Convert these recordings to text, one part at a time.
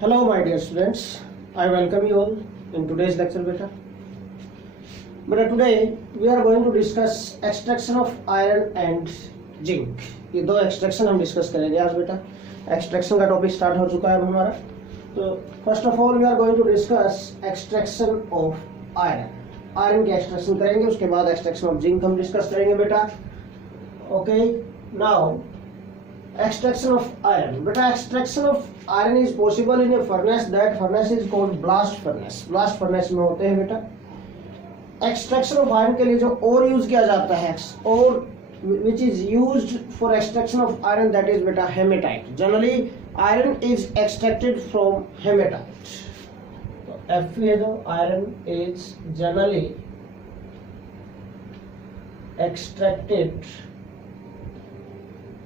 Hello my dear students, I welcome you all in today's lecture beta. But today we are going to discuss extraction of iron and zinc. ये दो extraction हम discuss करेंगे आज बेटा. Extraction का topic start हो चुका है हमारा. तो first of all we are going to discuss extraction of iron. Iron की एक्सट्रैक्शन करेंगे, उसके बाद एक्सट्रैक्शन ऑफ जिंक हम डिस्कस करेंगे बेटा. Okay, now extraction of iron. But extraction of iron is possible in a furnace. That furnace is called blast furnace. Blast furnace में होते हैं बेटा. Extraction of iron के लिए जो ore यूज किया जाता है, ore which is used for extraction of iron, that is बेटा hematite. Generally iron is extracted from hematite. तो F है जो iron is generally extracted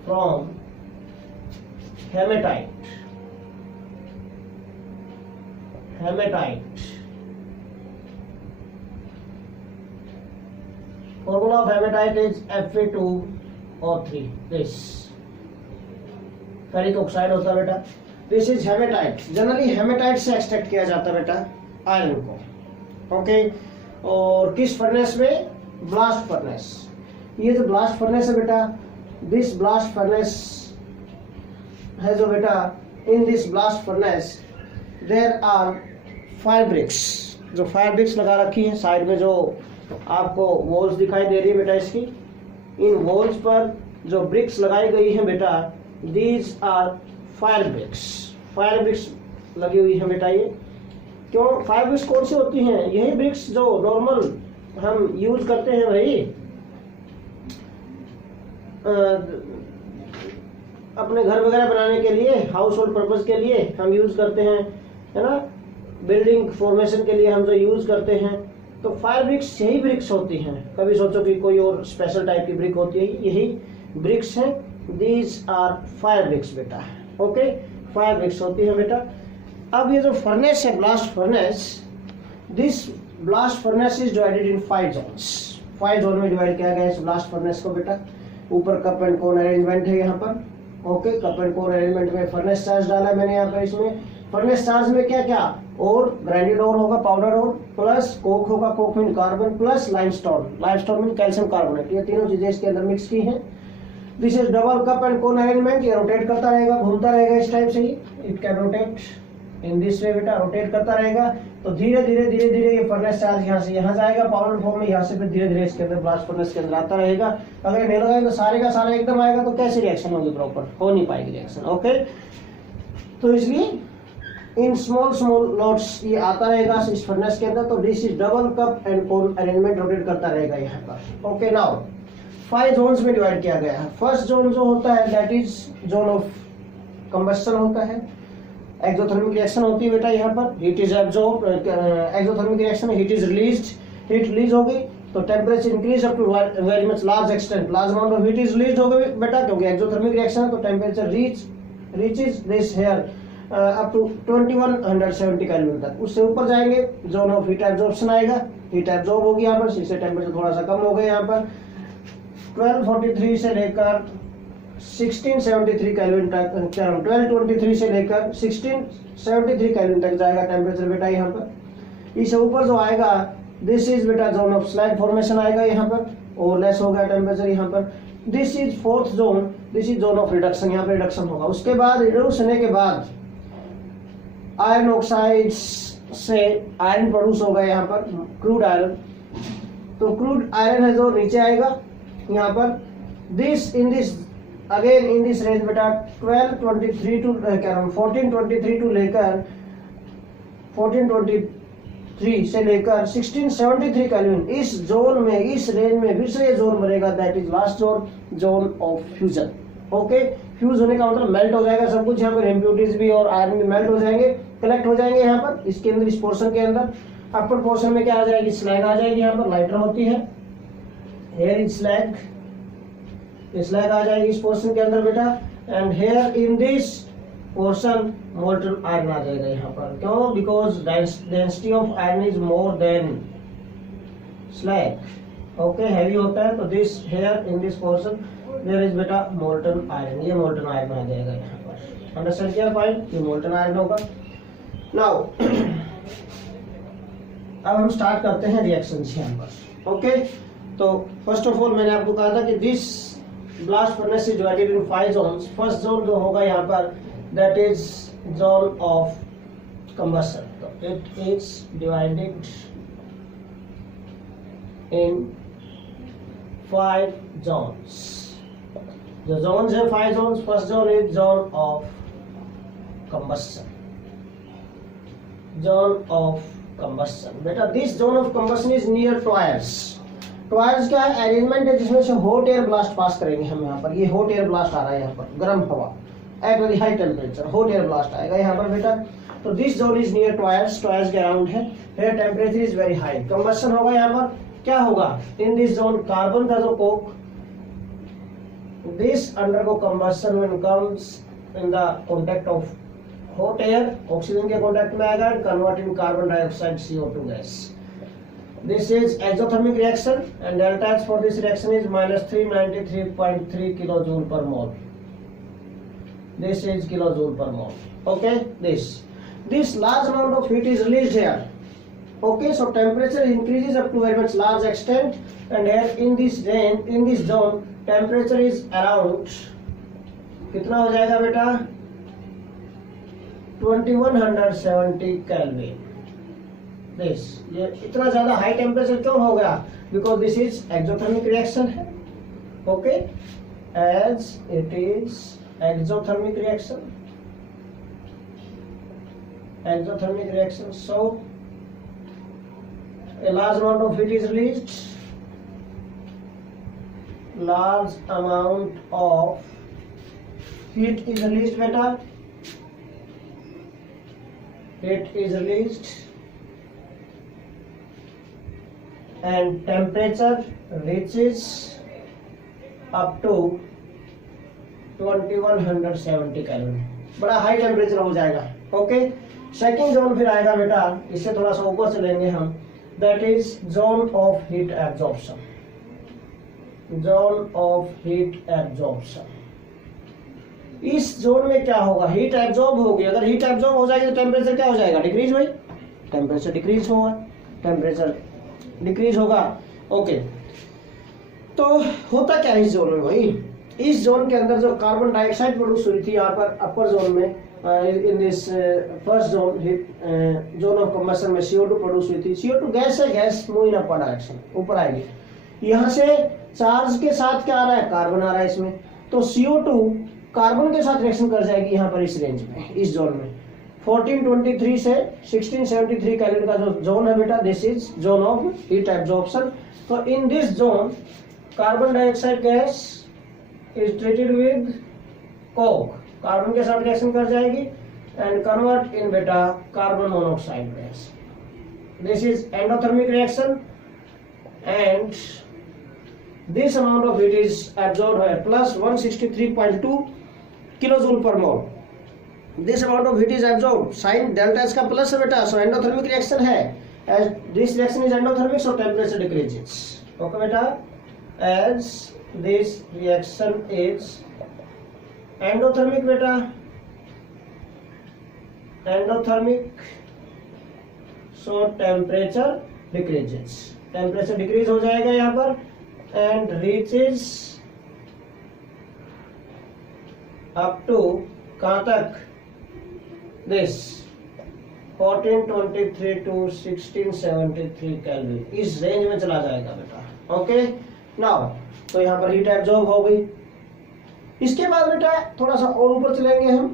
from hematite. Formula of hematite is Fe2O3. This ferric oxide होता है बेटा. This is hematite. Generally hematite से extract किया जाता है बेटा आयरन को. ओके, और किस फर्नेस में? Blast furnace. ये जो ब्लास्ट फर्नेस है बेटा, दिस ब्लास्ट फर्नेस है जो बेटा, in this blast furnace there are fire bricks. जो फायर ब्रिक्स लगा रखी है साइड में, जो आपको वॉल्स दिखाई दे रही है बेटा इसकी, इन वॉल्स पर जो ब्रिक्स लगाई गई है बेटा, these are fire bricks. Fire bricks लगी हुई है बेटा. ये क्यों फायर ब्रिक्स कौन सी होती हैं? यही ब्रिक्स जो नॉर्मल हम यूज करते हैं भाई, अपने घर वगैरह बनाने के लिए, हाउस होल्ड पर्पज के लिए हम यूज करते हैं, है ना. बिल्डिंग फॉर्मेशन के लिए हम जो यूज करते हैं, तो फायर ब्रिक्स यही ब्रिक्स होती हैं. कभी सोचो कि कोई और स्पेशल टाइप की ब्रिक होती है, यही ब्रिक्स हैं. दीज आर फायर ब्रिक्स बेटा. ओके, फायर ब्रिक्स होती है बेटा. अब ये जो फर्नेस है, blast furnace, this blast furnace is divided in 5 zones. 5 zone में डिवाइड किया गया इस ब्लास्ट फर्नेस को बेटा. ऊपर कप एंड कोन अरेंजमेंट है यहाँ पर. Okay, cup and cone arrangement में फर्नेस चार्ज डाला है मैंने यहाँ पर. इसमें फर्नेस चार्ज में क्या क्या? और ग्राइंडेड और होगा, पाउडर और, प्लस कोक होगा, coke mean carbon, plus limestone. Limestone mean calcium carbonate. ये तीनों चीजें इसके अंदर मिक्स की हैं. This is double cup and cone arrangement. ये रोटेट करता रहेगा, घूमता रहेगा इस टाइप से ही. It can rotate in this way बेटा. रोटेट करता रहेगा तो धीरे धीरे ये फर्नेस चार्ज यहाँ से यहाँ जाएगा पाउडर फॉर्म में, यहाँ से फिर धीरे धीरे इसके अंदर ब्लास्ट फर्नेस के अंदर आता रहेगा. अगर नहीं लगाएगा तो सारे का सारा एकदम आएगा, तो कैसी रिएक्शन होगी? प्रॉपर हो नहीं पाएगी रिएक्शन. ओके, तो इसलिए इन स्मॉल लॉट्स ये आता रहेगा इस फर्नेस के अंदर. तो this is double cup and cone arrangement, rotate करता रहेगा यहाँ पर. ओके, नाउ 5 जोन्स में डिवाइड किया गया है. फर्स्ट जोन जो होता है that is zone of combustion होता है. एक्सोथर्मिक रिएक्शन होती है बेटा यहाँ पर. Heat is absorb. Exothermic reaction में heat is released. Heat release होगी तो temperature increase up to very much large extent. Large amount of heat is release होगी बेटा, क्योंकि एक्सोथर्मिक रिएक्शन है. तो temperature reaches this here up to 2170 kelvin तक. उससे ऊपर जाएंगे जोन ऑफ हीट एब्जॉर्प्शन आएगा. हीट एब्जॉर्ब होगी यहाँ पर, इससे टेम्परेचर थोड़ा सा कम हो गया यहाँ पर. 1243 से लेकर 1673 केल्विन तक, 1223 से लेकर 1673 केल्विन तक जाएगा टेम्परेचर बेटा यहाँ पर. इससे ऊपर जो आएगा दिस इज बेटा जोन ऑफ स्लैग फॉर्मेशन आएगा यहाँ पर, और लेस हो गया टेम्परेचर यहाँ पर. This is 4th zone. This is zone of reduction. यहाँ पर रिडक्शन होगा. उसके बाद रिड्यूस होने के बाद आयरन ऑक्साइड से आयरन प्रोड्यूस होगा यहाँ पर, क्रूड आयरन. तो क्रूड आयरन है जो नीचे आएगा यहाँ पर. This in this again in this range बेटा 1423 टू लेकर 1423 से लेकर 1673 केल्विन. इस जोन में, इस रेंज में फिर से ये जोन बनेगा, that is last zone, zone of fusion. Okay, fuse होने का मतलब मेल्ट हो जाएगा सब कुछ. यहाँ पर इम्प्यूरिटीज भी और आयरन भी मेल्ट हो जाएंगे, कलेक्ट हो जाएंगे यहाँ पर इसके अंदर, इस पोर्शन के अंदर. अपर पोर्शन में क्या आ जाएगी? स्लैग आ जाएगी. यहाँ पर लाइटर होती है, हेयर इज स्लैग. स्लैग आ जाएगी इस पोर्शन के अंदर बेटा. And here in this portion molten iron आ जाएगा यहाँ पर. क्यों? Because density of iron is more than slag. Okay, heavy होता है. तो this here in this portion there is बेटा मोल्टन आयरन. ये मोल्टन आयरन आ जाएगा यहाँ पर. अंडरस्टैंड किया? फाइन, ये मोल्टन आयरन होगा. नाउ अब हम स्टार्ट करते हैं रिएक्शंस यहाँ पर। ओके, तो फर्स्ट ऑफ ऑल मैंने आपको कहा था कि this blast furnace is divided in 5 zones. First zone जो होगा यहाँ पर that is zone of combustion. तो it is divided in 5 zones. जो जोन्स है 5 zones, first zone is zone of combustion. Zone of combustion, बेटा this zone of combustion is near tuyeres. Tuyeres क्या है? अरेंजमेंट है जिसमें से हॉट एयर ब्लास्ट पास करेंगे हम यहाँ पर। ये हॉट एयर ब्लास्ट आ रहा है यहाँ पर, गर्म हवा at very high temperature, hot air blast आएगा यहाँ पर बेटा। तो this zone is near tuyeres, tuyeres के अराउंड है, here temperature is very high. Combustion होगा यहाँ पर, क्या होगा इन दिस जोन? कार्बन का जो Coke, this undergo combustion when comes in the contact of hot air, oxygen के कांटेक्ट में आएगा and convert in carbon dioxide CO2 gas. This is exothermic reaction and delta H for this reaction is minus 393.3 kilojoule per mole. This is kilojoule per mole. Okay, this large amount of heat is released here. Okay, so temperature increases up to very much large extent, and here in this range, in this zone, temperature is around कितना हो जाएगा बेटा? 2170 Kelvin. This ये इतना ज्यादा high temperature क्यों हो गया? Because this is exothermic reaction है। Okay, as it is exothermic reaction, exothermic reaction, so a large amount of heat is released, large amount of heat is released beta, heat is released and temperature reaches up to 2170 Kelvin, बड़ा high temperature हो जाएगा। Okay, second zone फिर आएगा बेटा, इससे थोड़ा सा ऊपर चलेंगे हम, that is zone of heat absorption. Zone of heat absorption, इस जोन में क्या होगा? हीट एब्जॉर्ब होगी। अगर हीट एब्जॉर्ब हो जाएगी तो टेम्परेचर क्या हो जाएगा? डिक्रीज भाई, टेम्परेचर डिक्रीज होगा, टेम्परेचर डिक्रीज होगा। ओके, तो होता क्या है इस जोन में भाई? इस जोन के अंदर जो कार्बन डाइऑक्साइड प्रोड्यूस हुई थी यहाँ पर अपर जोन में, in this first zone zone of combustion में CO2 प्रोड्यूस हुई थी। CO2 गैस है, gas move in upper direction, ऊपर आएगी। यहाँ से चार्ज के साथ क्या आ रहा है? कार्बन आ रहा है इसमें, तो CO2 कार्बन के साथ रिएक्शन कर जाएगी यहाँ पर इस रेंज में, इस जोन में 1423 से 1673 कैलोरी का जो जोन है बेटा, this is zone of heat absorption. तो in this zone carbon dioxide gas is treated with coke, carbon के साथ रिएक्शन कर जाएगी एंड कन्वर्ट इन बेटा carbon monoxide gas. This is endothermic reaction and this amount of heat is absorbed by plus 163.2 kilojoule per mole. This amount of heat is absorbed, sin delta S का plus है बेटा, so endothermic reaction है, as this reaction is endothermic, so temperature decreases. Okay बेटा, as this reaction is endothermic बेटा, endothermic, so temperature decreases, temperature decrease हो जाएगा यहाँ पर and reaches up to कहाँ तक? this 1423 to 1673 कैलोरी, इस रेंज में चला जाएगा बेटा। ओके, नाउ तो यहाँ पर हीट एब्जॉर्ब हो गई। इसके बाद बेटा थोड़ा सा और ऊपर चलेंगे हम,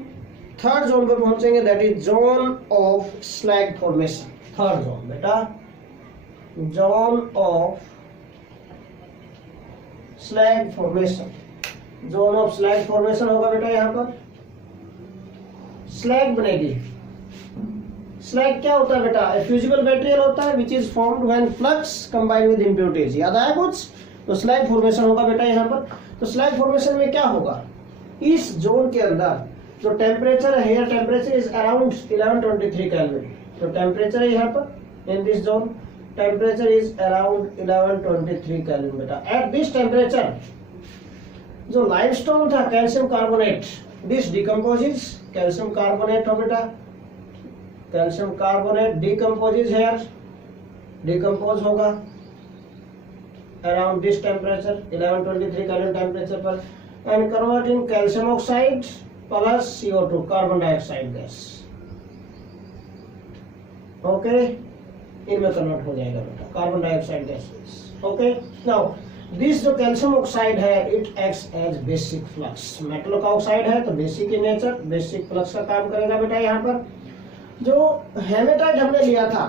थर्ड जोन पर पहुंचेंगे, that is zone of slag formation. Third zone बेटा, zone of slag formation. Zone of slag formation होगा बेटा, यहाँ पर स्लैग बनेगी। स्लैग क्या होता है बेटा? फ्यूजिबल मटेरियल होता है which is formed when flux combine with impurities. याद आया कुछ? तो स्लैग फॉर्मेशन होगा बेटा यहाँ पर। तो स्लैग फॉर्मेशन में क्या होगा? इस जोन के अंदर जो टेम्परेचर है, here temperature is around 1123 kelvin. तो टेम्परेचर है यहाँ पर in this zone, temperature is around 1123 kelvin बेटा। एट दिस टेम्परेचर जो लाइमस्टोन था calcium carbonate, this decomposes, calcium carbonate हो बेटा, calcium carbonate decomposes here, decompose होगा around this temperature 1123 kelvin temperature पर and convert in calcium oxide plus CO2 carbon dioxide gas. Okay, इनमें convert हो जाएगा बेटा carbon dioxide gas. Okay, now this जो calcium oxide है it acts as basic flux. Metal का oxide है तो basic in nature, basic flux का काम करेगा बेटा। यहाँ पर जो हेमेटाइट हमने लिया था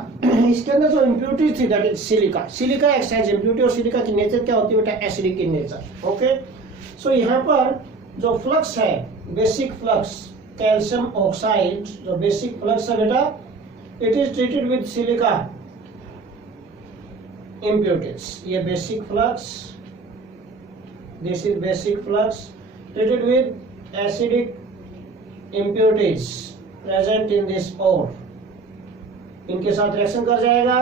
इसके अंदर जो इम्प्यूरिटी थी that is silica, silica acts as impurity और सिलिका की नेचर क्या होती है बेटा, acidic in nature. Okay, so यहाँ पर जो फ्लक्स है बेसिक फ्लक्स कैल्शियम ऑक्साइड, जो बेसिक फ्लक्स है बेटा it is treated with silica impurities। ये basic flux, this is basic flux treated with acidic impurities present in this ore। इनके साथ रिएक्शन कर जाएगा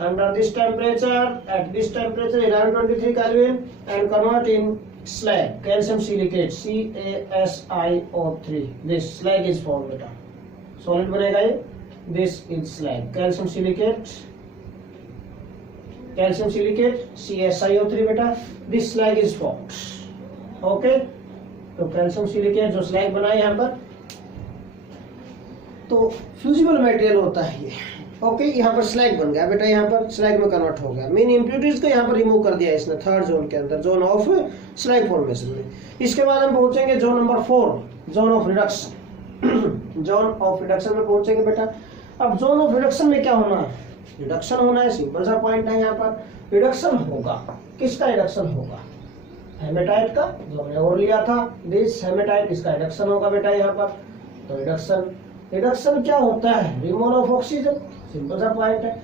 under this temperature, at this temperature 1123 Kelvin and convert in slag, calcium silicate CaSiO3। this slag is formed बेटा, solid बनेगा ये। this is slag, calcium silicate CaSiO3 बेटा, this slag is formed. Okay, तो calcium silicate जो slag बना है यहाँ पर, तो फ्यूजिबल मटेरियल होता है ये। ओके, यहाँ पर स्लैग बन गया बेटा, यहाँ पर स्लैग में कन्वर्ट हो गया। मेन इम्प्यूरिटीज को यहाँ पर रिमूव कर दिया इसने थर्ड जोन के अंदर, जोन ऑफ स्लैग फॉर्मेशन में। इसके बाद हम पहुंचेंगे zone number 4, zone of reduction. Zone of reduction में पहुंचेंगे बेटा। अब जोन ऑफ रिडक्शन में क्या होना है, रिडक्शन होना है, सिंपल सा पॉइंट है। यहाँ पर रिडक्शन होगा, किसका रिडक्शन होगा, हेमेटाइट का जो हमने और लिया था, दिस हेमेटाइट, इसका रिडक्शन होगा बेटा यहाँ पर। तो रिडक्शन क्या होता है, रिमूवल ऑफ ऑक्सीजन, सिंपल सा पॉइंट है।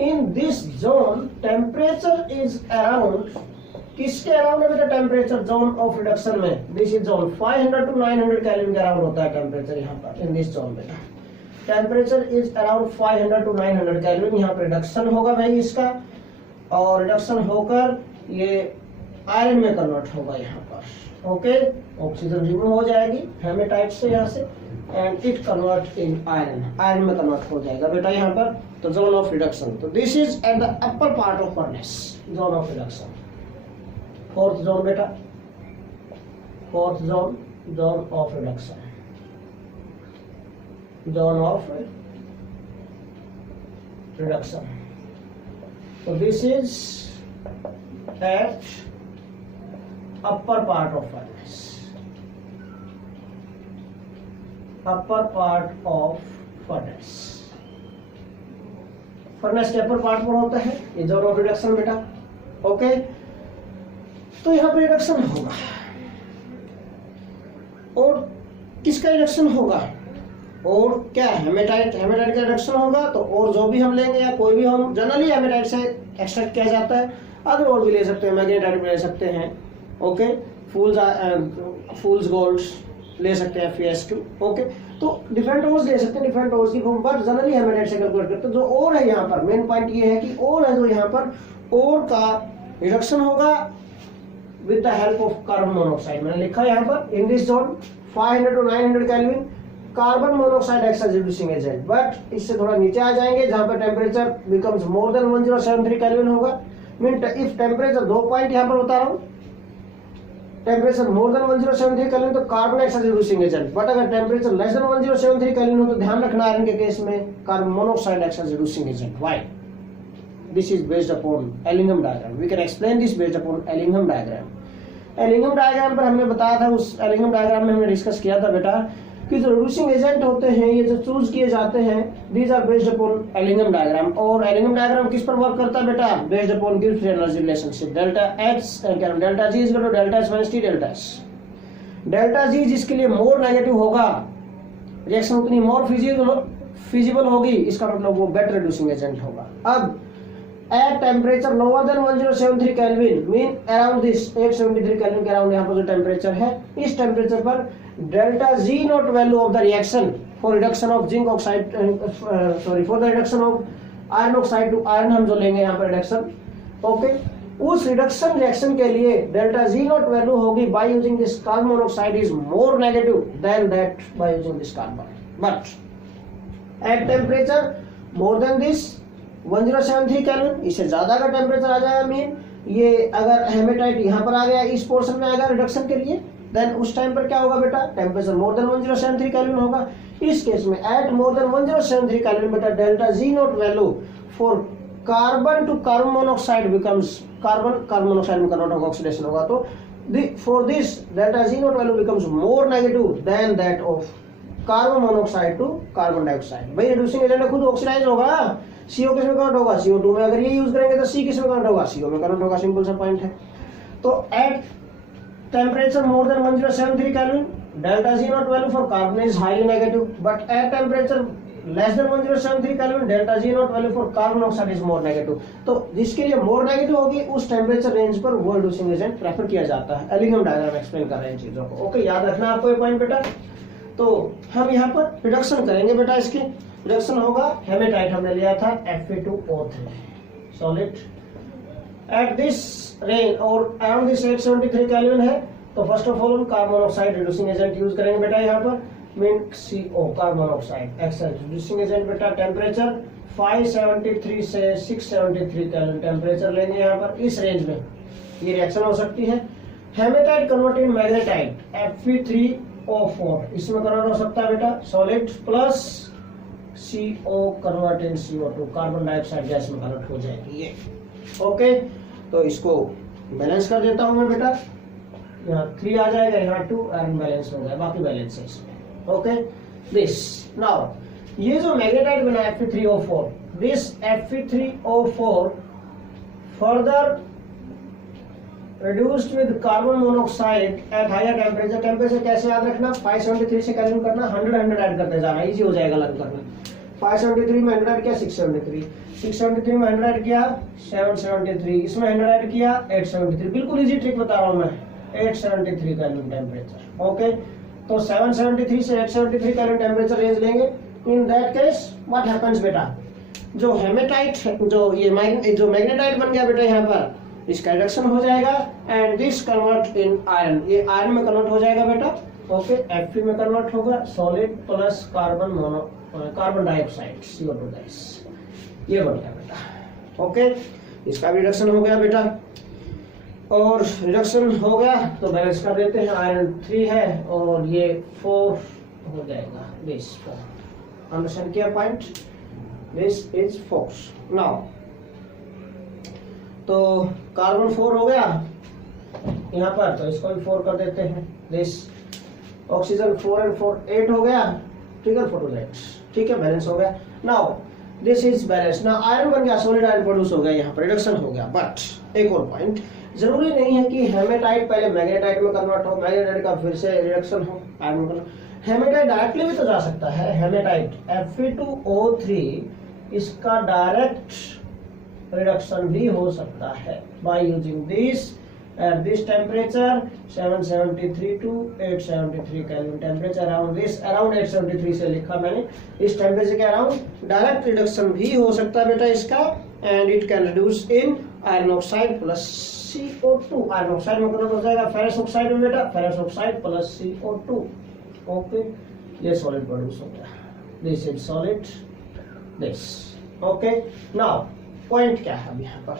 इन this zone temperature is around, किसके अराउंड है बेटा टेम्परेचर जोन ऑफ रिडक्शन में, this is zone 500 to 900 kelvin के अराउंड होता है टेम्परेचर यहाँ पर इन दिस जोन बेटा। Temperature is around 500 to 900 kelvin. यहाँ पर रिडक्शन होगा भाई इसका, और रिडक्शन होकर ये आयरन में कन्वर्ट होगा यहाँ पर। ओके, ऑक्सीजन रिमूव हो जाएगी हेमेटाइट से यहाँ से and it convert in iron, iron में कन्वर्ट हो जाएगा बेटा यहाँ पर। तो जोन ऑफ रिडक्शन, तो this is at the upper part of furnace, zone of reduction. Fourth zone बेटा, fourth zone, zone of reduction, zone of reduction. So this is at upper part of furnace, upper part of furnace। Furnace के upper part पर होता है ये zone of reduction बेटा। Okay, तो यहाँ पर रिडक्शन होगा, और किसका रिडक्शन होगा, और क्या हेमेटाइट का रिडक्शन होगा। तो और जो भी हम लेंगे या कोई भी हम जनरली हेमेटाइट से एक्सट्रैक्ट किया जाता है, अदर और भी ले सकते हैं, मैग्नेटाइट भी ले सकते हैं। ओके, फूल्स गोल्ड ले सकते हैं FeS2। ओके, तो डिफरेंट ओर्स ले सकते हैं, डिफरेंट ओर्स की फॉर्म, बट जनरली हेमेटाइट से कैलकुलेट करते हैं। जो और है यहाँ पर मेन पॉइंट ये है कि और है जो यहाँ पर और का रिडक्शन होगा with the help of carbon monoxide. मैंने लिखा है यहाँ पर in this zone 500 to 900 kelvin carbon monoxide acts as reducing agent. But इससे थोड़ा नीचे आ जाएंगे जहां पर temperature becomes more than 1073 kelvin होगा। मीन इफ टेम्परेचर, 2 पॉइंट यहां पर बता रहा हूं, टेम्परेचर मोर देन 1073 केल्विन तो carbon acts as reducing agent. But अगर टेम्परेचर लेस देन 1073 केल्विन हो तो ध्यान रखना आयरन के केस में carbon monoxide acts as reducing agent. Why? This is based upon Ellingham diagram. We can explain this based upon Ellingham diagram. Ellingham diagram पर हमने बताया था, उस एलिंगम डायग्राम में हमने डिस्कस किया था बेटा कि जो रिड्यूसिंग एजेंट होते हैं ये जो चूज किए जाते हैं, these are based upon Ellingham diagram. और एलिंगम डायग्राम किस पर वर्क करता है बेटा, based upon Gibbs energy relationship, delta H delta G is equal to delta S minus T delta S। Delta G जिसके लिए मोर नेगेटिव होगा, reaction उतनी मोर फिजिबल होगी, इसका मतलब वो बेटर रिड्यूसिंग एजेंट होगा। अब at temperature lower than 1073 kelvin, mean around this 873 kelvin के अराउंड यहाँ पर जो टेम्परेचर है, इस टेम्परेचर पर delta G naught value of the reaction for reduction of zinc oxide, for the reduction of iron oxide to iron हम जो लेंगे यहाँ पर रिडक्शन। ओके, उस रिडक्शन रिएक्शन के लिए डेल्टा G नॉट वैल्यू होगी by using this carbon monoxide is more negative then that by using this carbon. But at temperature more than this 1073 kelvin, इससे ज्यादा का टेम्परेचर आ जाएगा मीन, ये अगर हेमेटाइट यहाँ पर आ गया इस पोर्शन में आएगा रिडक्शन के लिए, देन उस टाइम पर क्या होगा बेटा, टेम्परेचर मोर देन 1073 केल्विन होगा। इस केस में एट मोर देन 1073 केल्विन बेटा delta G naught value for carbon to carbon monoxide becomes, carbon monoxide में कन्वर्ट होगा, ऑक्सीडेशन होगा, तो for this delta G naught value becomes more negative than that of carbon monoxide to carbon dioxide. भाई reducing agent खुद oxidize होगा, CO किस में convert होगा, CO2 में। अगर ये यूज करेंगे तो C किस में कन्वर्ट होगा, CO में कन्वर्ट होगा, सिंपल सा पॉइंट है। तो eight temperature more than 1073 kelvin delta G naught value for carbon is highly negative, but at temperature less than 1073 kelvin delta G naught value for carbon oxide is more negative. तो जिसके लिए more negative होगी उस temperature range पर वो reducing agent prefer किया जाता है। एलिगम डायग्राम एक्सप्लेन कर रहे हैं चीजों को, ओके, याद रखना आपको ये पॉइंट बेटा। तो हम यहाँ पर रिडक्शन करेंगे बेटा, इसकी रिडक्शन होगा, हेमेटाइट हमने लिया था Fe2O3 solid at this range और अराउंड दिस 873 केल्विन है। तो फर्स्ट ऑफ ऑल हम carbon monoxide reducing agent use करेंगे बेटा, यहाँ पर मीन CO कार्बन मोनोऑक्साइड एक्सेल रिड्यूसिंग एजेंट बेटा, टेम्परेचर 573 से 673 केल्विन टेम्परेचर लेंगे यहाँ पर, इस रेंज में ये रिएक्शन हो सकती है। Haematite convert in magnetite Fe3O4 इसमें कन्वर्ट हो सकता है बेटा, solid plus CO convert in CO2 carbon dioxide gas में कन्वर्ट हो जाएगी ये, ओके। तो इसको बैलेंस कर देता हूं मैं बेटा, यहाँ 3 आ जाएगा, यहाँ 2 एंड बैलेंस हो गया, बाकी बैलेंस है इसमें, ओके। दिस नाउ ये जो मैग्नेटाइट बना Fe3O4, this Fe3O4 further reduced with carbon monoxide at higher temperature। Temperature कैसे याद रखना, 573 से कैलकुलेट करना, 100 ऐड करते जाना, इजी हो जाएगा लर्न करना। 573 में 100 ऐड किया 673, 673 में 100 ऐड किया 773, इसमें 100 ऐड किया 873, बिल्कुल इजी ट्रिक बता रहा हूँ मैं, 873 केल्विन टेम्परेचर, ओके। तो 773 से 873 केल्विन टेम्परेचर रेंज लेंगे। इन दैट केस व्हाट हैपेंस बेटा, जो हेमेटाइट जो ये जो मैग्नेटाइट बन गया बेटा यहाँ पर, इसका रिडक्शन हो जाएगा and this convert in iron, ये आयरन में कन्वर्ट हो जाएगा बेटा, ओके। Fe में कन्वर्ट होगा, solid plus carbon dioxide CO2 gas, ये बन गया बेटा, ओके। इसका भी रिडक्शन हो गया बेटा, और रिडक्शन हो गया तो बैलेंस कर देते हैं, आयरन 3 है और ये 4 हो जाएगा, दिस 4, अंडरस्टैंड किया पॉइंट, दिस इज 4 नाउ। तो कार्बन 4 हो गया यहाँ पर, तो इसको भी 4 कर देते हैं, दिस ऑक्सीजन 4 एंड 4 8 हो गया, ट्रिगर फोटोलाइट, ठीक है, बैलेंस हो गया। नाउ दिस इज बैलेंस, ना आयरन बन गया, सॉलिड आयरन प्रोड्यूस हो गया, यहाँ पर रिडक्शन हो गया। बट एक और पॉइंट, जरूरी नहीं है कि हेमेटाइट पहले मैग्नेटाइट में कन्वर्ट हो, मैग्नेटाइट का फिर से रिडक्शन हो आयरन में, हेमेटाइट डायरेक्टली भी तो जा सकता है। हेमेटाइट Fe2O3 इसका डायरेक्ट रिडक्शन भी हो सकता है by using this at this temperature 773 to 873 kelvin temperature, around this, around 873 से लिखा मैंने, इस टेम्परेचर के अराउंड डायरेक्ट रिडक्शन भी हो सकता है बेटा इसका, and it can reduce in iron oxide plus CO2, iron oxide में कन्वर्ट हो जाएगा फेरस ऑक्साइड में बेटा, ferrous oxide plus CO2, okay. ये सॉलिड प्रोड्यूस होता है, this is solid, this, okay. Now point क्या है अब यहाँ पर,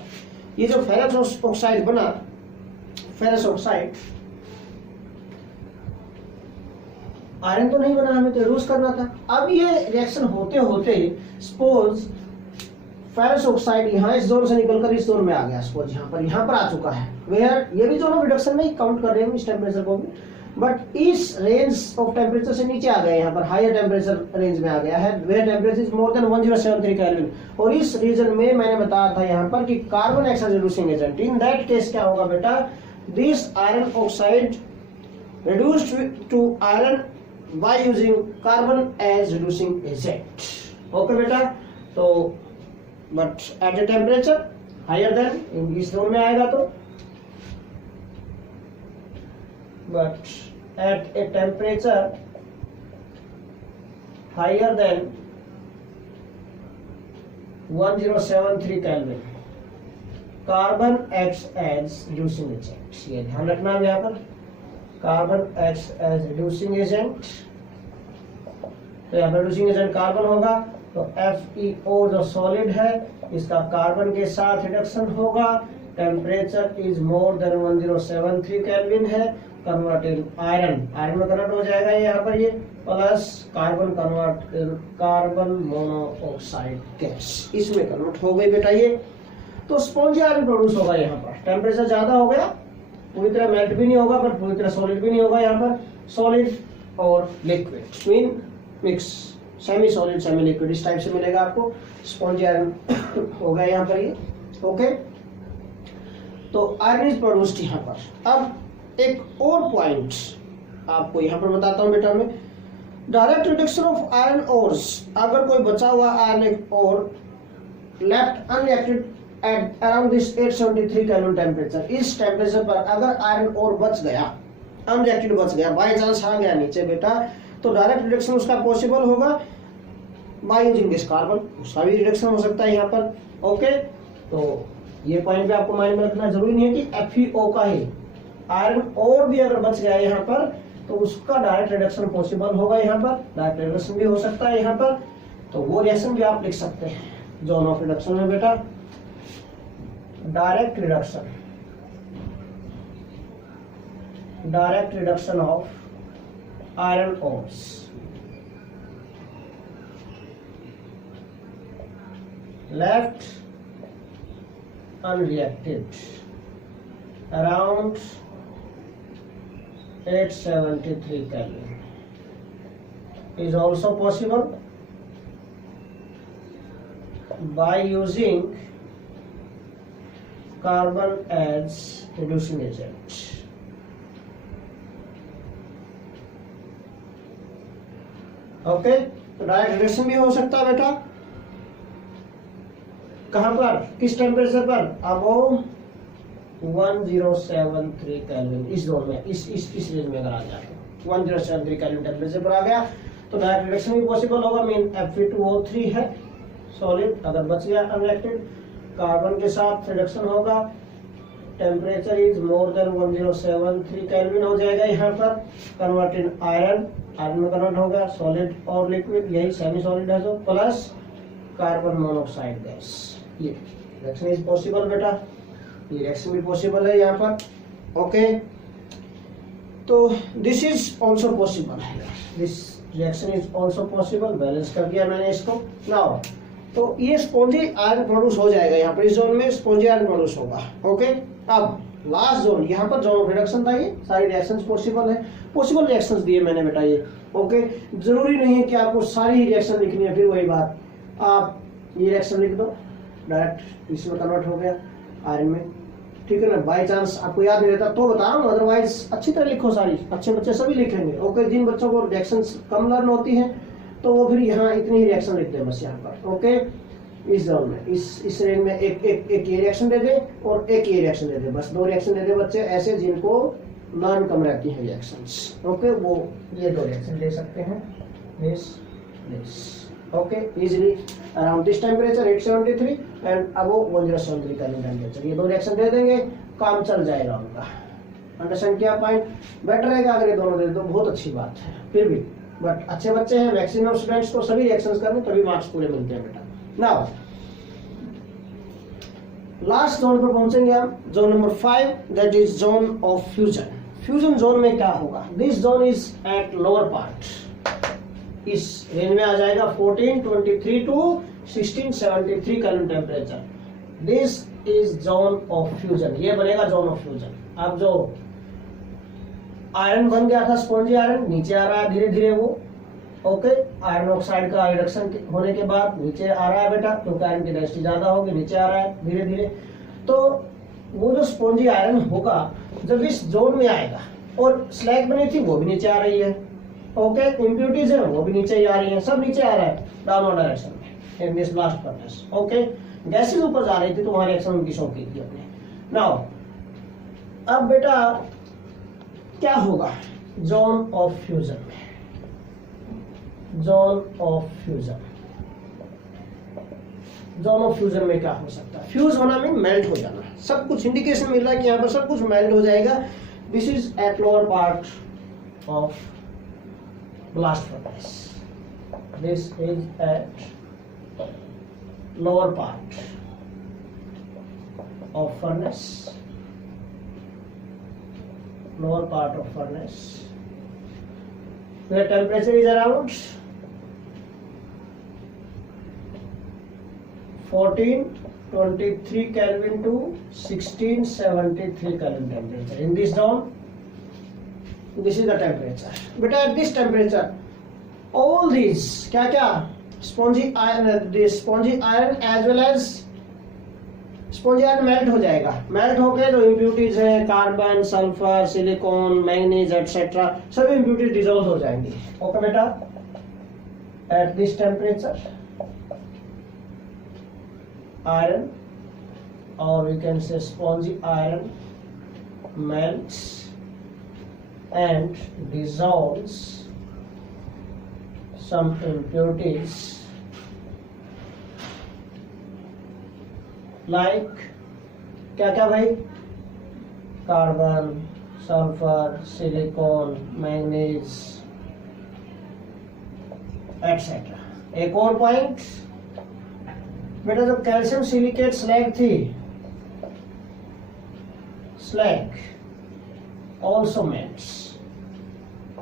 ये जो फेरस ऑक्साइड बना, फेरस ऑक्साइड आयरन तो नहीं बना, हमें तो रिड्यूस करना था। अब ये रिएक्शन होते होते सपोज फेरस ऑक्साइड यहाँ इस जोन से निकलकर इस जोन में आ गया, सपोज यहाँ पर आ चुका है, वेयर ये भी दोनों रिडक्शन में ही काउंट कर रहे हैं इस टेम्परेचर को भी, बट इस रेंज ऑफ टेम्परेचर से नीचे आ गए, यहाँ पर हायर टेम्परेचर रेंज में आ गया है, where temperature is more than 1073 kelvin, और इस रीजन में मैंने बताया था यहाँ पर कि carbon acts as reducing agent. In that case क्या होगा बेटा, this iron oxide reduced to iron by using carbon as reducing agent, okay बेटा। तो but at a temperature higher than, इस जोन में आएगा तो, but at a temperature higher than 1073 Kelvin, carbon acts as reducing agent, ये ध्यान रखना है यहाँ पर, carbon acts as reducing agent तो यहाँ पर रिड्यूसिंग एजेंट कार्बन होगा, तो FeO जो सॉलिड है इसका कार्बन के साथ रिडक्शन होगा, temperature is more than 1073 kelvin है, कन्वर्ट इन आयरन, आयरन में कन्वर्ट हो जाएगा यहाँ पर ये, plus carbon convert in carbon monoxide gas, इसमें कन्वर्ट हो गई बेटा ये। तो स्पॉन्जी आयरन प्रोड्यूस होगा यहाँ पर। टेम्परेचर ज्यादा हो गया, पूरी तरह मेल्ट भी नहीं होगा पर पूरी तरह सॉलिड भी नहीं होगा, यहाँ पर सॉलिड और liquid mean mix, semi solid semi liquid इस टाइप से मिलेगा आपको, स्पॉन्जी आयरन होगा यहाँ पर ये। ओके, तो आयरन इज प्रोड्यूस्ड यहाँ पर। अब एक और पॉइंट आपको यहाँ पर बताता हूँ बेटा मैं, direct reduction of iron ores, अगर कोई बचा हुआ आयरन और left unreacted at around this 873 kelvin temperature, इस टेम्परेचर पर अगर आयरन और बच गया, अनरिएक्टेड बच गया, बाय चांस आ गया नीचे बेटा, तो डायरेक्ट रिडक्शन उसका पॉसिबल होगा बाय यूजिंग दिस कार्बन, उसका भी रिडक्शन हो सकता है यहाँ पर। ओके, तो ये पॉइंट भी आपको माइंड में रखना जरूरी नहीं है कि FeO का ही, आयरन और भी अगर बच गया यहाँ पर तो उसका डायरेक्ट रिडक्शन पॉसिबल होगा यहाँ पर, डायरेक्ट रिडक्शन भी हो सकता है यहाँ पर, तो वो रिएक्शन भी आप लिख सकते हैं जोन ऑफ रिडक्शन में बेटा। Direct reduction of iron ores, left unreacted around 873 Kelvin is also possible by using carbon as reducing agent. Okay, तो डायरेक्ट रिडक्शन भी हो सकता है बेटा, कहां पर, किस टेम्परेचर पर, अबोव 1073 केल्विन, इस जोन में, इस रेंज में अगर आ जाए 1073 केल्विन टेम्परेचर पर आ गया तो डायरेक्ट रिडक्शन भी पॉसिबल होगा। मीन Fe2O3 है सॉलिड, अगर बच गया अनरिएक्टेड, कार्बन के साथ रिडक्शन होगा, temperature is more than 1073 kelvin हो जाएगा यहाँ पर, कन्वर्ट इन आयरन, आयरन में कन्वर्ट होगा, सॉलिड और लिक्विड, यही सेमी सॉलिड है जो, प्लस कार्बन मोनोऑक्साइड गैस, ये रिएक्शन इज पॉसिबल बेटा, ये रिएक्शन भी पॉसिबल है यहाँ पर। ओके, तो दिस इज ऑल्सो पॉसिबल है, this reaction is also possible, balance कर दिया मैंने इसको। नाउ तो ये स्पॉन्जी आयरन प्रोड्यूस हो जाएगा यहाँ पर, इस जोन में स्पॉन्जी आयरन प्रोड्यूस होगा। ओके, अब लास्ट जोन, यहाँ पर जोन ऑफ रिडक्शन था, ये सारी रिएक्शंस पॉसिबल है, पॉसिबल रिएक्शंस दिए मैंने बेटा ये। ओके, जरूरी नहीं है कि आपको सारी रिएक्शन लिखनी है, फिर वही बात, आप ये रिएक्शन लिख दो, डायरेक्ट इसमें कन्वर्ट हो गया आयरन में, ठीक है ना। बाय चांस आपको याद नहीं रहता तो बता रहा हूँ, अदरवाइज अच्छी तरह लिखो, सारी अच्छे बच्चे सभी लिखेंगे। ओके, जिन बच्चों को रिएक्शन कम लर्न होती है तो वो फिर यहाँ इतनी ही रिएक्शन लिखते हैं बस यहाँ पर। ओके, इस जोन में, इस रेंज में एक ये रिएक्शन दे दे और एक ये रिएक्शन दे दे, बस 2 रिएक्शन दे दे बच्चे ऐसे जिनको लर्न कम रहती है रिएक्शंस। ओके, वो ये 2 रिएक्शन ले सकते हैं, this okay, easily around this temperature 873 and above 1073 kelvin temperature, ये 2 रिएक्शन दे देंगे, काम चल जाएगा उनका। अंडरस्टैंड किया पॉइंट? बेटर रहेगा अगर ये दोनों दे दो, बहुत अच्छी बात है, फिर भी बट अच्छे बच्चे हैं, मैक्सिमम स्टूडेंट्स को सभी रिएक्शंस करने तभी मार्क्स पूरे मिलते हैं बेटा। नाउ लास्ट जोन पर पहुंचेंगे हम, zone number 5, that is zone of fusion. Fusion zone में क्या होगा, this zone is at lower part, इस रेंज में आ जाएगा 1423 to 1673 kelvin temperature, this is zone of fusion, ये बनेगा जोन ऑफ फ्यूजन। अब जो आयरन बन गया था स्पॉन्जी आयरन, नीचे आ रहा है धीरे धीरे वो। ओके, आयरन ऑक्साइड का रिडक्शन होने के बाद नीचे आ रहा है बेटा, क्योंकि आयरन की डेंसिटी ज्यादा होगी, नीचे आ रहा है धीरे धीरे। तो वो जो स्पॉन्जी आयरन होगा जब इस जोन में आएगा, और स्लैग बनी थी वो भी नीचे आ रही है, ओके, इम्प्यूरिटीज है वो भी नीचे ही आ रही है, सब नीचे आ रहा है डाउनवर्ड डायरेक्शन में इन this blast furnace. Okay, gases ऊपर जा रही थी तो वहां रिएक्शन उनकी शो की थी अपने। नाउ अब बेटा क्या होगा जोन ऑफ फ्यूजन में, zone of fusion, zone of fusion में क्या हो सकता है, फ्यूज होना मीन मेल्ट हो जाना, सब कुछ इंडिकेशन मिल रहा है कि यहाँ पर सब कुछ मेल्ट हो जाएगा। This is at lower part of blast furnace. this is at lower part of furnace, lower part of furnace, where temperature is around 1423 Kelvin to 1673 Kelvin temperature. In this zone, this is the temperature. But at this temperature, all these क्या spongy iron, this spongy iron as well as spongy iron melt हो जाएगा. Melt होकर जो impurities है, carbon, sulphur, silicon, manganese etcetera, सभी impurities dissolve हो जाएंगी. Okay बेटा, at this temperature iron, or we can say spongy iron, melts and dissolves some impurities like क्या भाई, carbon, sulphur, silicon, manganese etcetera. एक और पॉइंट बेटा, जो कैल्शियम सिलिकेट स्लैग थी, स्लैग ऑल्सो मेल्ट्स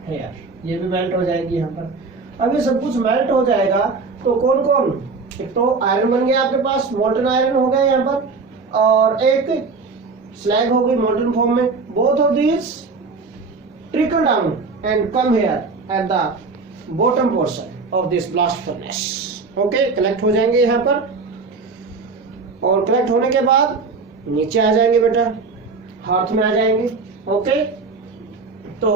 हेयर, ये भी मेल्ट हो जाएगी यहाँ पर. अब ये सब कुछ मेल्ट हो जाएगा तो कौन कौन, एक तो आयरन बन गया आपके पास, मोल्टन आयरन हो गया यहाँ पर, और एक स्लैग हो गई मोल्टन फॉर्म में. Both of these trickle down and come here at the bottom portion of this blast furnace. Okay, collect हो जाएंगे यहाँ पर, और कलेक्ट होने के बाद नीचे आ जाएंगे बेटा, हाथ में आ जाएंगे. ओके, तो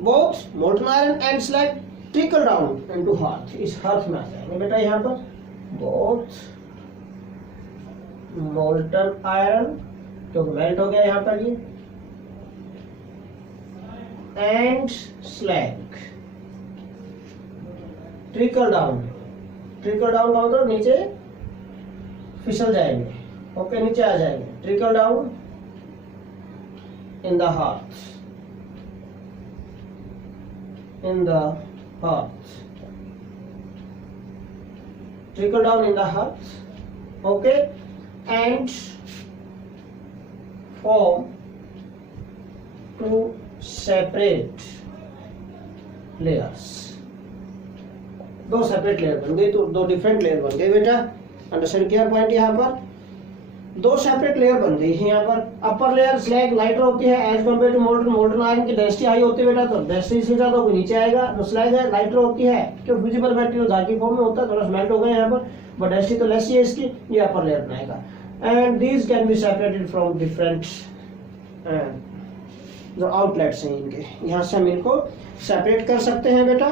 both molten iron and slag trickle down into hearth, इस हाथ में आ जाएंगे बेटा. यहाँ पर बोथ मोल्टन आयरन क्योंकि मेल्ट हो गया यहाँ पर ये, and slag trickle down. Trickle down का मतलब नीचे फिसल जाएंगे. ओके, नीचे आ जाएंगे. Trickle down in the hearth, in the hearth, trickle down in the heart. Okay, and form two separate layers. दो सेपरेट लेयर बन गई, तो दो डिफरेंट लेयर बन गए बेटा. अंडरस्टैंड किया पॉइंट. यहाँ पर दो सेपरेट लेयर बन गई है. यहाँ पर अपर लेयर स्लैग लाइटर होती है as compare to molten. Molten iron की डेंसिटी हाई होती है बेटा, तो डेंसिटी से ज्यादा कोई नीचे आएगा. तो स्लैग है लाइटर होती है, क्यों फ्यूजिबल मटेरियल धातु फॉर्म में होता है, थोड़ा मेल्ट हो गया यहाँ पर, बट डेंसिटी तो लेस ही है इसकी. ये अपर लेयर बनाएगा. And these can be separated from different जो आउटलेट्स हैं इनके, यहाँ से हम इनको सेपरेट कर सकते हैं बेटा.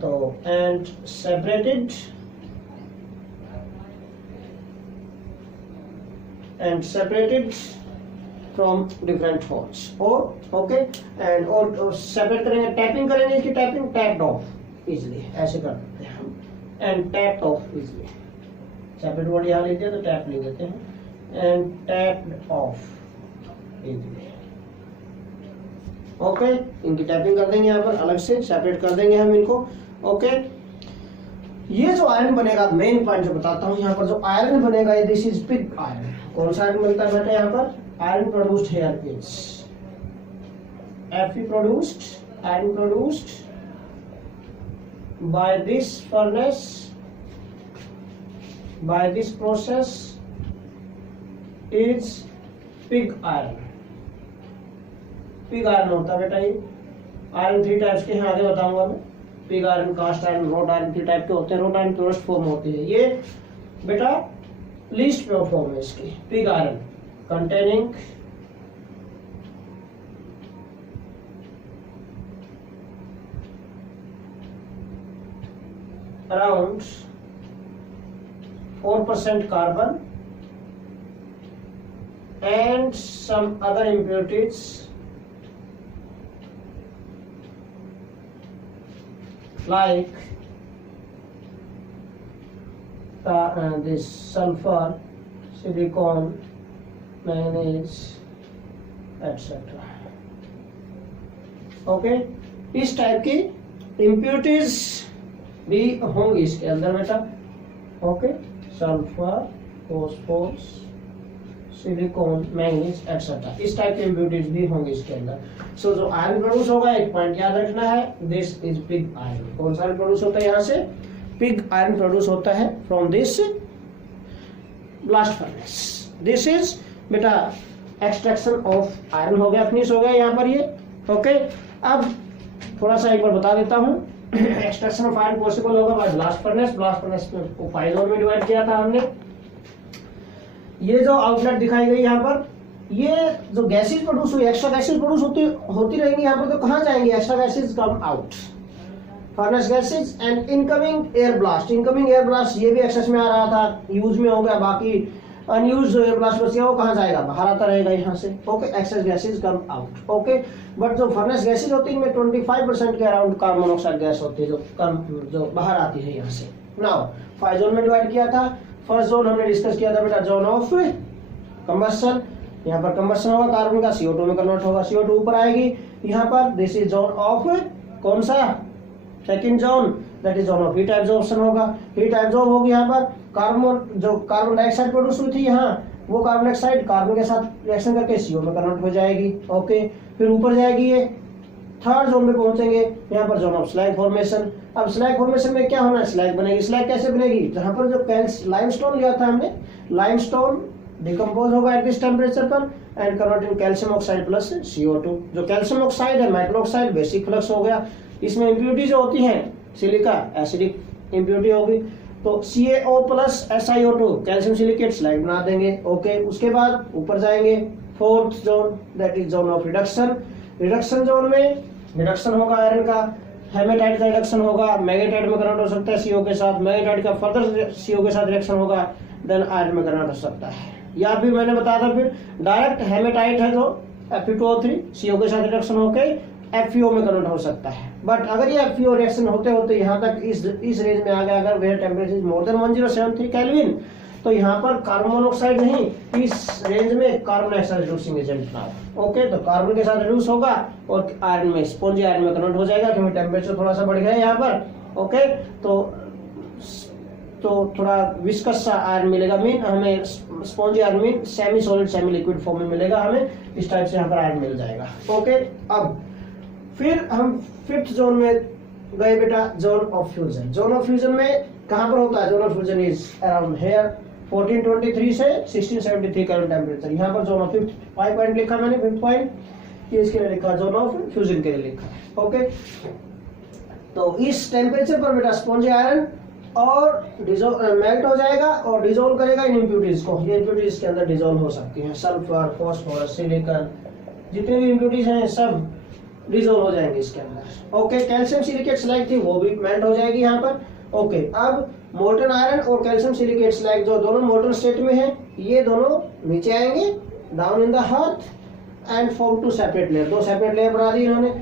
तो and separated and separated from different holes. Okay, and और separate करेंगे, टैपिंग करेंगे इसकी. टैपिंग टैप्ड ऑफ इजिली ऐसे कर देते हैं हम, and tapped of easily. Separate word यहाँ लीजिए तो टैप ले देते हैं, and tapped of easily. Okay, इनकी टैपिंग कर देंगे यहाँ पर, अलग से सेपरेट कर देंगे हम इनको. ओके, ये जो आयरन बनेगा, मेन पॉइंट जो बताता हूँ, यहाँ पर जो आयरन बनेगा, दिस इज पिग आयरन. कौन सा आयरन बनता है बेटा यहाँ पर? Iron produced here is Fe produced, iron produced by this furnace, by this process is pig iron. Pig iron होता है बेटा. ये आयरन 3 टाइप्स के हैं, आगे बताऊंगा मैं. Pig iron, cast iron, wrought iron 3 type के होते हैं. रोड आयरन प्योरेस्ट फॉर्म होती है. ये बेटा लीस्ट प्योर फॉर्म है इसकी. Pig iron containing around 4% carbon and some other impurities like this sulfur, silicon, manganese, etc. Okay, इस टाइप की impurities भी होंगी इसके अंदर बेटा। Okay, sulphur, phosphorus, silicon, manganese etcetera, इस टाइप के इम्प्योरिटीज भी होंगे इसके अंदर। सो जो आयरन प्रोड्यूस होगा, एक पॉइंट याद रखना है, दिस इज पिग आयरन। कौन सा प्रोड्यूस होता है यहाँ से? पिग आयरन प्रोड्यूस होता है from this blast furnace. This is बेटा एक्सट्रैक्शन ऑफ आयरन हो गया, फिनिश हो गया यहाँ पर ये। ओके, अब थोड़ा सा एक बार बता देता हूँ। एक्सट्रैक्शन ऑफ आयरन पॉसिबल होगा by blast furnace. Blast furnace को 5 जोन में डिवाइड किया था हमने। ये जो आउटलेट दिखाई गई यहाँ पर, ये जो गैसेज प्रोड्यूस हुई, एक्स्ट्रा गैसेज प्रोड्यूस होती रहेंगी यहाँ पर, तो कहाँ जाएंगी? Extra gases come out, furnace gases and incoming air blast. Incoming air blast ये भी एक्सेस में आ रहा था, यूज में हो गया, बाकी अनयूज जो एयर ब्लास्ट बचा वो कहाँ जाएगा? बाहर आता रहेगा यहाँ से। Okay, excess gases come out. Okay, but जो फर्नेस गैसेज होती है इनमें 25% के अराउंड कार्बन मोनोऑक्साइड गैस होती है जो बाहर आती है यहाँ से। नाउ 5 जोन में डिवाइड किया था। फर्स्ट जोन हमने डिस्कस किया था बेटा, जोन ऑफ कंबस्शन। यहाँ पर कंबस्शन होगा, कार्बन का CO2 में कन्वर्ट होगा, CO2 ऊपर आएगी यहाँ पर। दिस इज जोन ऑफ कौन सा? Second zone, that is zone of heat absorption होगा। हीट एब्जॉर्ब होगी यहाँ पर। कार्बन डाइऑक्साइड प्रोड्यूस हुई थी यहाँ, वो कार्बन डाइऑक्साइड कार्बन के साथ रिएक्शन करके CO में कन्वर्ट हो जाएगी। ओके, फिर ऊपर जाएगी ये। थर्ड जोन में पहुंचेंगे, यहाँ पर जोन ऑफ स्लैग फॉर्मेशन। अब स्लैग फॉर्मेशन में क्या होना है? स्लैग बनेगी। स्लैग कैसे बनेगी? जहां पर जो लाइमस्टोन लिया था हमने, लाइमस्टोन डिकम्पोज होगा एट दिस टेम्परेचर पर and convert in calcium oxide plus CO2। जो कैल्शियम ऑक्साइड है, मेटल ऑक्साइड, बेसिक फ्लक्स हो गया। इसमें इम्प्योरिटी जो होती है, सिलिका एसिडिक इम्प्योरिटी होगी, तो CaO plus SiO2 calcium silicate slag बना देंगे। ओके, उसके बाद ऊपर जाएंगे, fourth zone, that is zone of reduction. Reduction zone में रिडक्शन होगा आयरन का, हेमेटाइट का रिडक्शन होगा, मैग्नेटाइट में कन्वर्ट हो सकता है CO के साथ, मैग्नेटाइट का फर्दर CO के साथ रिएक्शन होगा, देन आयरन में कन्वर्ट हो सकता है। या फिर मैंने बताया था, फिर डायरेक्ट हेमेटाइट है जो Fe2O3 CO के साथ रिडक्शन होकर FeO में कन्वर्ट हो सकता है। बट अगर ये FeO रिएक्शन होते होते यहाँ तक इस रेंज में आ गया, अगर where temperature is more than 1073 kelvin, तो यहाँ पर कार्बन मोनोऑक्साइड नहीं, इस रेंज में कार्बन डाइऑक्साइड रिड्यूसिंग एजेंट ना हो। ओके, तो कार्बन के साथ रिड्यूस होगा और आयरन में, स्पॉन्जी आयरन में कन्वर्ट हो जाएगा, क्योंकि टेम्परेचर थोड़ा सा बढ़ गया है यहाँ पर। ओके, तो थोड़ा विस्कस सा आयरन मिलेगा, मीन हमें spongy iron mean semi solid semi liquid form में मिलेगा, हमें इस टाइप से यहाँ पर आयरन मिल जाएगा। ओके, अब फिर हम फिफ्थ जोन में गए बेटा, zone of fusion. Zone of fusion में कहां पर होता है? Zone of fusion is around hair 1423 से 1673 करंट टेम्परेचर। यहाँ पर जोन ऑफ 5 पॉइंट लिखा मैंने, 5th पॉइंट ये इसके लिए लिखा, जोन ऑफ फ्यूजन के लिए लिखा। ओके, तो इस टेम्परेचर पर बेटा स्पॉन्जी आयरन और मेल्ट हो जाएगा और डिजोल्व करेगा इन इम्प्योरिटीज को। ये इम्प्योरिटीज के अंदर डिजोल्व हो सकती हैं, सल्फर, फॉस्फोरस, सिलिकॉन, जितने भी इम्प्योरिटीज हैं सब डिजोल्व हो जाएंगे इसके अंदर। ओके, कैल्शियम सिलिकेट स्लैग थी वो भी मेल्ट हो जाएगी यहाँ पर। ओके, अब मोल्टन आयरन और कैल्शियम सिलिकेट स्लैग जो दोनों मोल्टन स्टेट में है, ये दोनों नीचे आएंगे down in the earth and form two separate layer. 2 separate layer बना दी इन्होंने।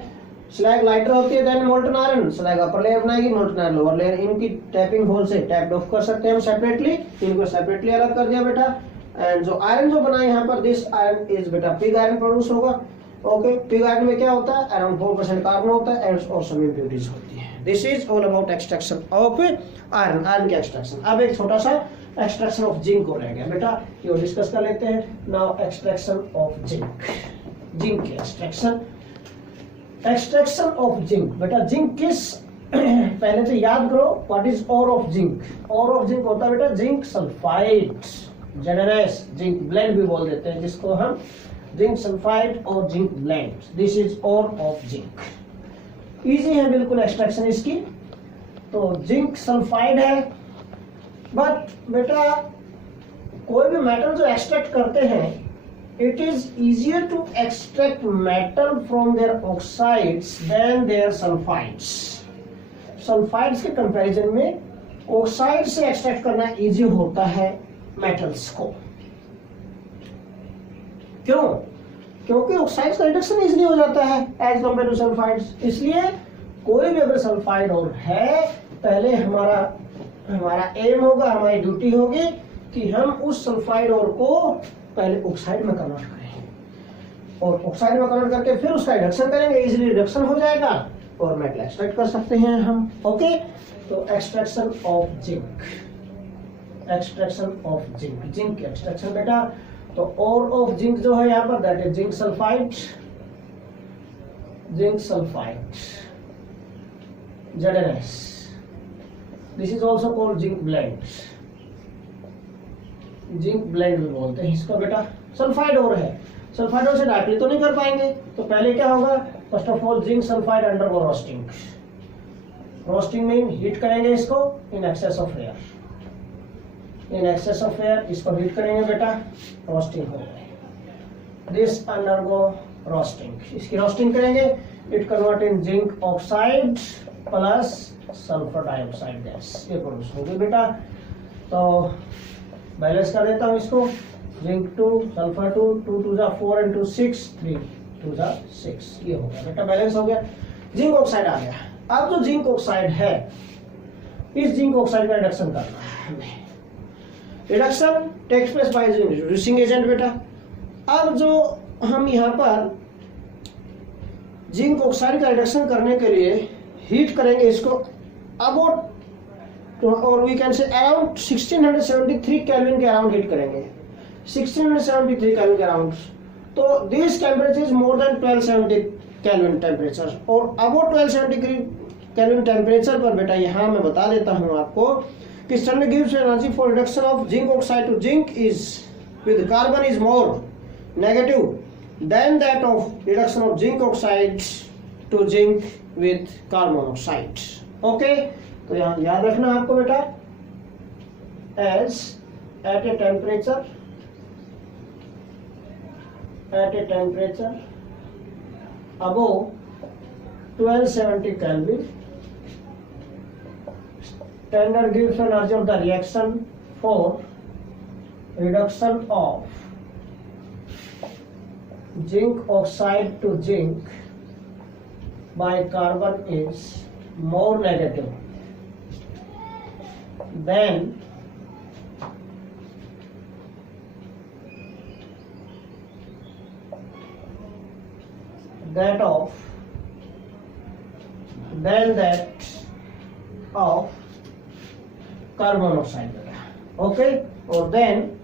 स्लैग लाइटर होती है than molten iron, slag upper layer बनाएगी, मोल्टन आयरन लोअर लेयर। इनकी टैपिंग होल से टैप्ड ऑफ कर सकते हैं हम सेपरेटली, इनको सेपरेटली अलग कर दिया बेटा। एंड जो आयरन जो बना है यहाँ पर, दिस आयरन इज बेटा पिग आयरन प्रोड्यूस होगा। ओके, पिग आयरन में क्या होता है? अराउंड 4% कार्बन होता है एंड और सम इम्प्योरिटीज होती है। This is all about extraction of iron, iron के एक्सट्रैक्शन। अब एक छोटा सा एक्सट्रैक्शन ऑफ जिंक को रह गया बेटा, ये डिस्कस कर लेते हैं। Now extraction of zinc, zinc के एक्सट्रैक्शन। एक्सट्रैक्शन ऑफ जिंक बेटा, जिंक किस पहले तो याद करो what is ore of zinc. Ore of zinc होता है बेटा zinc sulphide, ZnS, zinc blende भी बोल देते हैं जिसको हम, जिंक सल्फाइड और zinc blende. This is ore of zinc. Easy है बिल्कुल एक्सट्रैक्शन इसकी। तो जिंक सल्फाइड है, बट बेटा कोई भी मेटल जो एक्सट्रैक्ट करते हैं, it is easier to extract metal from their oxides than their sulfides. Sulphides के कंपैरिजन में ऑक्साइड से एक्सट्रैक्ट करना इजी होता है मेटल्स को। क्यों? क्योंकि ऑक्साइड्स का रिडक्शन इजीली हो जाता है एज कंपेयर टू सल्फाइड्स। इसलिए कोई भी अगर सल्फाइड और है, पहले हमारा एम होगा, हमारी ड्यूटी होगी कि हम उस सल्फाइड और को पहले ऑक्साइड में कन्वर्ट करें और ऑक्साइड में कन्वर्ट करके फिर उसका रिडक्शन करेंगे, इजीली रिडक्शन हो जाएगा और मेटल एक्सट्रैक्ट कर सकते हैं हम। ओके, तो extraction of zinc, extraction of zinc, zinc extraction बेटा। तो और ऑफ जिंक जो है यहाँ पर that is zinc sulphide, zinc sulphide ZnS। This is also called zinc blende, zinc blende भी बोलते हैं इसको बेटा। सल्फाइड और है, सल्फाइड और से डायरेक्टली तो नहीं कर पाएंगे, तो पहले क्या होगा, first of all zinc sulphide undergo roasting, roasting mean heat करेंगे इसको in excess of air, in excess of air इसको हीट करेंगे बेटा, रोस्टिंग हो गई। दिस अंडरगो रोस्टिंग, इसकी रोस्टिंग करेंगे, it convert in zinc oxide plus sulphur dioxide gas, ये प्रोड्यूस होगी बेटा। तो बैलेंस कर देता हूँ इसको, जिंक 2 सल्फर 2, 2 2 जा 4 and 2 6, 3 2 जा 6, ये हो गया बेटा, बैलेंस हो गया। जिंक ऑक्साइड आ गया। अब जो जिंक ऑक्साइड है, इस जिंक ऑक्साइड का रिडक्शन करना है हमें। Reduction takes place by reducing agent बेटा। अब जो हम यहाँ पर जिंक ऑक्साइड का रिडक्शन करने के लिए हीट करेंगे इसको अबाउट, और we can say around 1673 kelvin के अराउंड हीट करेंगे, 1673 केल्विन के अराउंड। तो this temperature is more than 1270 kelvin temperature, और अबाउट 1270 केल्विन टेम्परेचर पर बेटा यहाँ मैं बता देता हूँ आपको कि Stirling gives energy for reduction of zinc oxide to zinc is with carbon is more negative than that of reduction of zinc oxide to zinc with carbon monoxide. Okay, तो यहाँ याद रखना आपको बेटा, as at a temperature above 1270 Kelvin, Standard gives energy of the reaction for reduction of zinc oxide to zinc by carbon is more negative than that of carbon monoxide. Okay, or then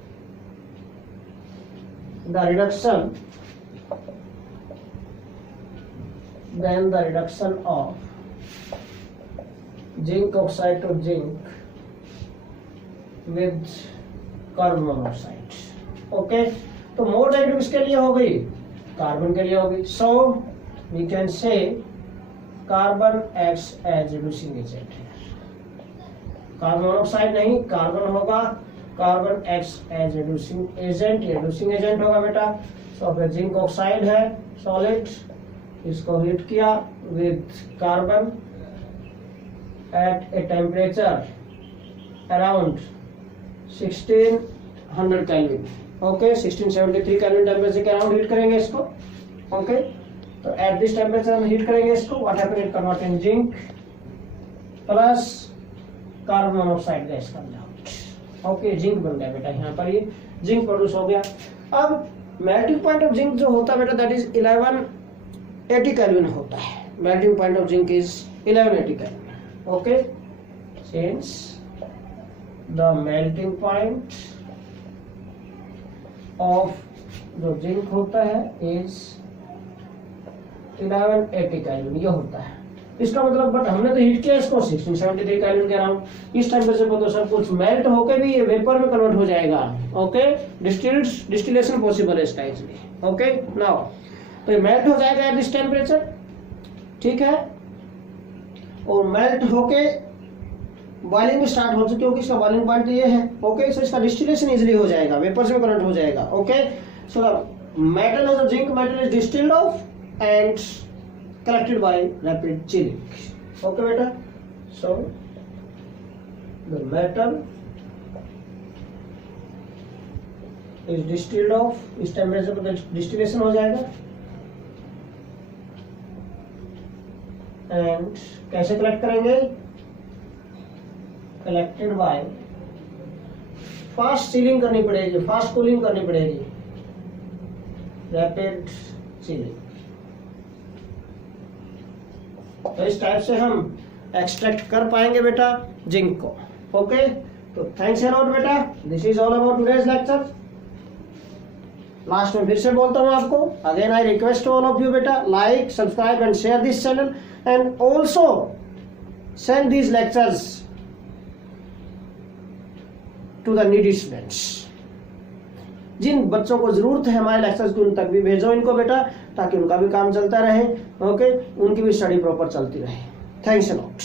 the reduction of zinc oxide to zinc with carbon monoxide. Okay, तो more negative किसके लिए हो गई, carbon के लिए हो गई। So we can say carbon acts as reducing agent है, कार्बन मोनोऑक्साइड नहीं, कार्बन होगा, carbon acts as reducing agent, reducing agent होगा बेटा। सो फिर जिंक ऑक्साइड है सॉलिड, इसको हीट किया with carbon at a temperature around 1600 kelvin. Okay, 1673 kelvin temperature के अराउंड हीट करेंगे इसको। ओके, तो एट दिस टेम्परेचर हम हीट करेंगे इसको, what happen, it convert in zinc plus carbon monoxide gas come out. Okay, zinc बन गया बेटा, यहाँ पर ये जिंक प्रोड्यूस हो गया। अब मेल्टिंग पॉइंट ऑफ जिंक जो होता है बेटा दैट इज 1180 केल्विन होता है। Melting point of zinc is 1180 kelvin. Okay, since the melting point of जो जिंक होता है इज 1180 केल्विन, ये होता है इसका मतलब। बट हमने तो हीट किया इसको 1673 केल्विन के अराउंड। इस टेम्परेचर पर तो सब कुछ मेल्ट होकर भी ये वेपर में कन्वर्ट हो जाएगा। ओके, डिस्टिलेशन पॉसिबल है इसका इजीली। ओके, नाउ तो ये मेल्ट हो जाएगा एट दिस टेम्परेचर, ठीक है, और मेल्ट होके बॉइलिंग भी स्टार्ट हो चुकी होगी, इसका बॉइलिंग पॉइंट ये है। ओके, सो इसका डिस्टिलेशन इजीली हो जाएगा, वेपर में कन्वर्ट हो जाएगा। Okay, so metal is zinc metal is distilled of and collected by rapid chilling. Okay beta, so the metal is distilled off, इस टेम्परेचर पर डिस्टिलेशन हो जाएगा। एंड कैसे कलेक्ट करेंगे, कलेक्टेड बाय फास्ट चिलिंग करनी पड़ेगी, फास्ट कूलिंग करनी पड़ेगी, रैपिड चिलिंग। तो इस टाइप से हम एक्सट्रैक्ट कर पाएंगे बेटा जिंक को। ओके, तो थैंक्स अ लॉट बेटा, this is all about today's lecture. Last में फिर से बोलता हूँ आपको, again I request all of you बेटा, like, subscribe and share this channel and also send these lectures to the needy students. जिन बच्चों को जरूरत है हमारे लेक्चर्स की उन तक भी भेजो इनको बेटा, ताकि उनका भी काम चलता रहे। ओके, उनकी भी स्टडी प्रॉपर चलती रहे। Thanks a lot.